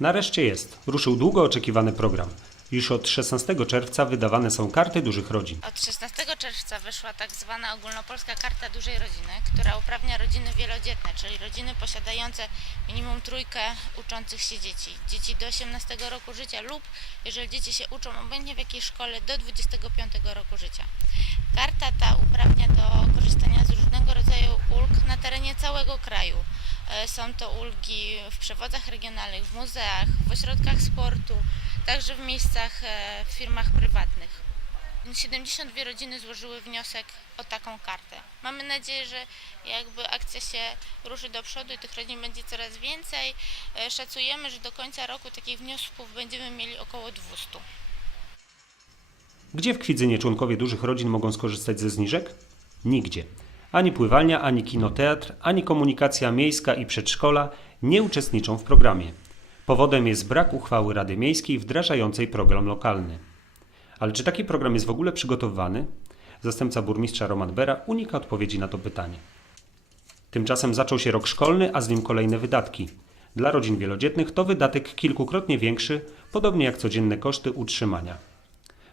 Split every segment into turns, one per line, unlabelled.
Nareszcie jest. Ruszył długo oczekiwany program. Już od 16 czerwca wydawane są karty dużych rodzin.
Od 16 czerwca wyszła tak zwana ogólnopolska karta dużej rodziny, która uprawnia rodziny wielodzietne, czyli rodziny posiadające minimum trójkę uczących się dzieci. Dzieci do 18 roku życia lub jeżeli dzieci się uczą obojętnie w jakiej szkole do 25 roku życia. Karta ta uprawnia do korzystania z różnego rodzaju ulg na terenie całego kraju. E, Są to ulgi w przewozach regionalnych, w muzeach, w ośrodkach sportu, także w miejscach, e, w firmach prywatnych. 72 rodziny złożyły wniosek o taką kartę. Mamy nadzieję, że jakby akcja się ruszy do przodu i tych rodzin będzie coraz więcej. E, Szacujemy, że do końca roku takich wniosków będziemy mieli około 200.
Gdzie w Kwidzynie członkowie dużych rodzin mogą skorzystać ze zniżek? Nigdzie. Ani pływalnia, ani kinoteatr, ani komunikacja miejska i przedszkola nie uczestniczą w programie. Powodem jest brak uchwały Rady Miejskiej wdrażającej program lokalny. Ale czy taki program jest w ogóle przygotowywany? Zastępca burmistrza Roman Bera unika odpowiedzi na to pytanie. Tymczasem zaczął się rok szkolny, a z nim kolejne wydatki. Dla rodzin wielodzietnych to wydatek kilkukrotnie większy, podobnie jak codzienne koszty utrzymania.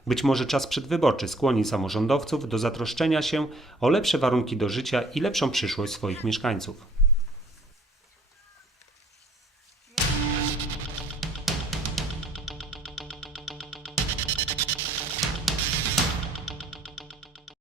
Być może czas przedwyborczy skłoni samorządowców do zatroszczenia się o lepsze warunki do życia i lepszą przyszłość swoich mieszkańców.